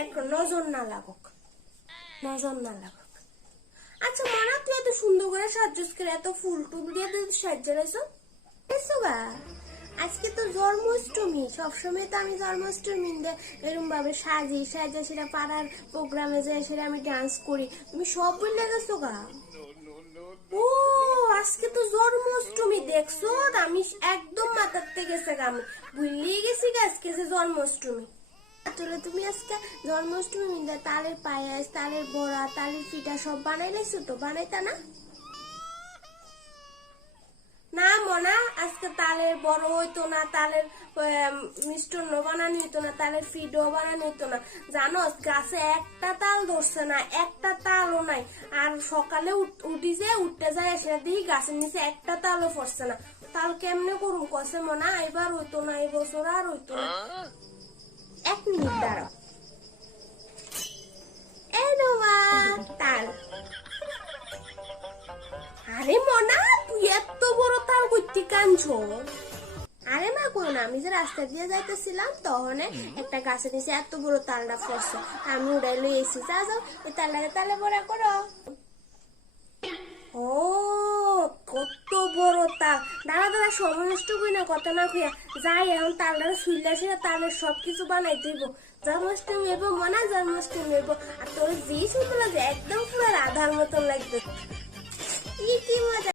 এক নজর না লাগুক, নজর না লাগুক। আচ্ছা মনা, তুই এত সুন্দর করে সাজস করে, এত ফুল টুল দিয়ে তুই সাজ্জা এসো গা। আজকে তো জন্মাষ্টমী, সবসময় তো আমি জন্মাষ্টমী এরকম ভাবে সাজি সাজা সেটা পাড়ার প্রোগ্রামে যায়, সেটা আমি ডান্স করি, তুমি সব বললে গেছো গা। ও আজকে তো জন্মাষ্টমী, দেখছো আমি একদম মাথার থেকে গেছে গা, আমি ভুলেই গেছি আজকে যে জন্মাষ্টমী। আসলে তুমি আজকে জন্মাষ্টমী তালের পায়েস, তালের বড়া, তালের পিঠা সব বানাই লাইছো তো, বানাইতা না? না মনা, আজকে তালের বড় হইতো না, তালের মিষ্টান্ন বানানো হইতো না, তালের ফিডো বানানো হইতো না। জানো গাছে একটা তাল ধরছে না, একটা তালও নাই। আর সকালে উঠি যে উঠতে যায় সেটা দেখি গাছের নিচে একটা তালও পড়ছে না। তাল কেমনে করুম কষে মনা, এবার হইতো না, এই বছর আর হইতো না। এক মিনিট দাঁড়াও, এই নোমা তাল। আরে মনা, তুই এত বড় তাল করতে কানছো? আরে মা কই না, আমি যে রাস্তা দিয়ে যাইতেছিলাম তখন একটা গাছের নিচে এত বড় তালটা পড়ছে, আমি উড়াই লই এসি। যা যাও, এই তালটাকে তালে বড়া করো। ও কত বড় তাল! দাঁড়া দাঁড়া, সময় নষ্ট করি না, কথা না খুঁয়া যাই এখন তালটা শুইলা ছিল, তালের সবকিছু বানাই দিব। জন্মাষ্টমী এবো মনা, জন্মাষ্টমী এবো। আর তোর যে শুনতে লাগে একদম পুরো রাধার মতন লাগবে। কি কি মজা!